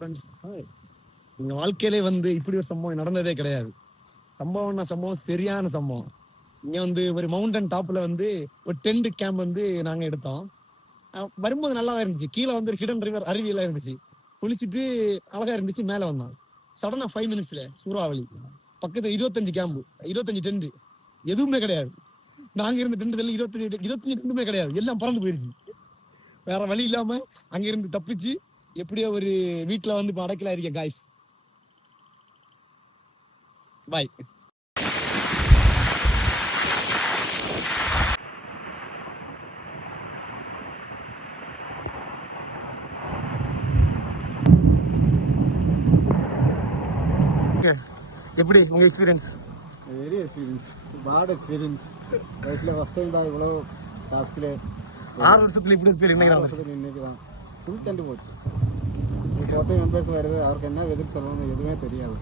Friends, எங்க வாழ்க்கையிலே வந்து இப்படி ஒரு சம்பவம் நடந்ததே கிடையாது. சம்பவம் சரியான சம்பவம். இங்க வந்து ஒரு மவுண்டன் டாப்ல வந்து ஒரு டென்ட் கேம்ப் வந்து நாங்க எடுத்தோம். வரும்போது நல்லா இருந்துச்சு. கீழே வந்து ஒரு ஹிடன் ரிவர் அருவியெல்லாம் இருந்துச்சு. குளிச்சுட்டு அழகா இருந்துச்சு. மேல வந்தோம். சடனா 5 மினிட்ஸ்ல சூறாவளி. பக்கத்துல 25 கேம்பு, 25 டென்ட், எதுவுமே கிடையாது. நாங்க இருந்த டென்ட்ல 25 டென்ட்டுமே கிடையாது. எல்லாம் பறந்து போயிடுச்சு. வேற வழி இல்லாம அங்க இருந்து தப்பிச்சு எப்படியோ ஒரு வீட்டுல வந்து இப்ப அடைக்கலா இருக்கேன் காய்ஸ். பாய். எப்படி உங்க experience? Very experience, bad experience. லைஃப்ல ஃபர்ஸ்ட் டைம் தான் இவ்வளோ டாஸ்க்ல 6 வருஷத்துல இப்படி ஒரு பேர் இன்னைக்கு தான் ஃபுல் டென்ட் போச்சு. 40 மெம்பர்ஸ் வருது, அவருக்கு என்ன எதிர்ப்பு சொல்லணும்னு எதுவுமே தெரியாது.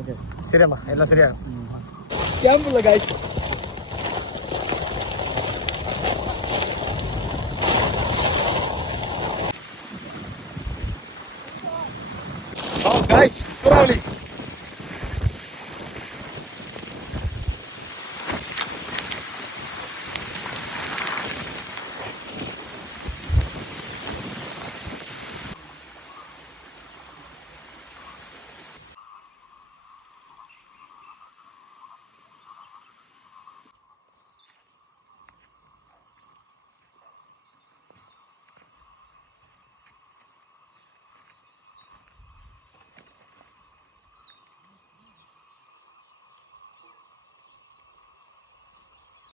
ஓகே சரியாம்மா, எல்லாம் சரியா கேம்புல காய்ஸ். காய்ஸ் சூறாவளி